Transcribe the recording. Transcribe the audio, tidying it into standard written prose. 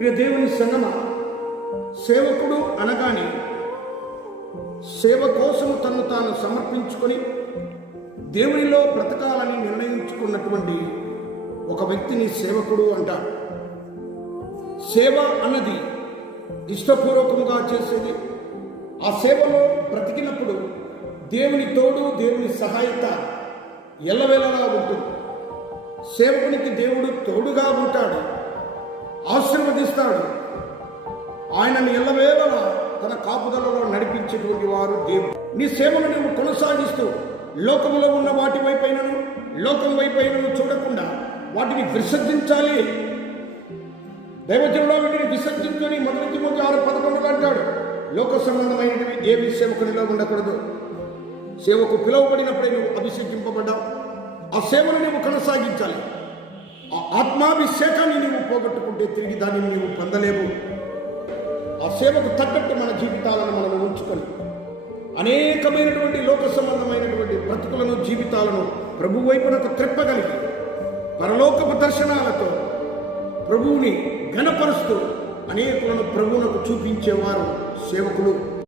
ప్రియ దేవుని సంగమ, సేవకుడు అనగానే సేవ కోసం తను తాను సమర్పించుకొని దేవునిలో బ్రతకాలని నిర్ణయించుకున్నటువంటి ఒక వ్యక్తిని సేవకుడు అంటారు. సేవ అన్నది ఇష్టపూర్వకంగా చేసేది. ఆ సేవలో బ్రతికినప్పుడు దేవుని తోడు, దేవుని సహాయత ఎల్లవేళలా ఉంటుంది. సేవకునికి దేవుడు తోడుగా ఉంటాడు, ఆశీర్వదిస్తాడు. ఆయనను ఎల్లవేళలా తన కాపుదలలో నడిపించేటువంటి వారు దేవుడు. నీ సేవను నువ్వు కొనసాగిస్తూ లోకంలో ఉన్న వాటి వైపైనను లోకం వైపైనను చూడకుండా వాటిని విసర్జించాలి. దైవజనుడు వీటిని విసర్జించుకొని 1 తిమోతి 6:11 అంటాడు, లోక సంబంధమైనవి ఏవి సేవకునిలో ఉండకూడదు. సేవకు పిలువబడినప్పుడే నువ్వు అభిషేకింపబడ్డావు. ఆ సేవను నువ్వు కొనసాగించాలి. ఆ ఆత్మాభిషేకాన్ని నువ్వు పోగొట్టుకుంటే తిరిగి దానిని నువ్వు పొందలేవు. ఆ సేవకు తగ్గట్టు మన జీవితాలను మనం ఉంచుకొని అనేకమైనటువంటి లోక సంబంధమైనటువంటి బ్రతుకులను, జీవితాలను ప్రభు వైపునకు త్రిప్పగలిగి పరలోకపు దర్శనాలతో ప్రభువుని ఘనపరుస్తూ అనేకులను ప్రభువునకు చూపించేవారు సేవకులు.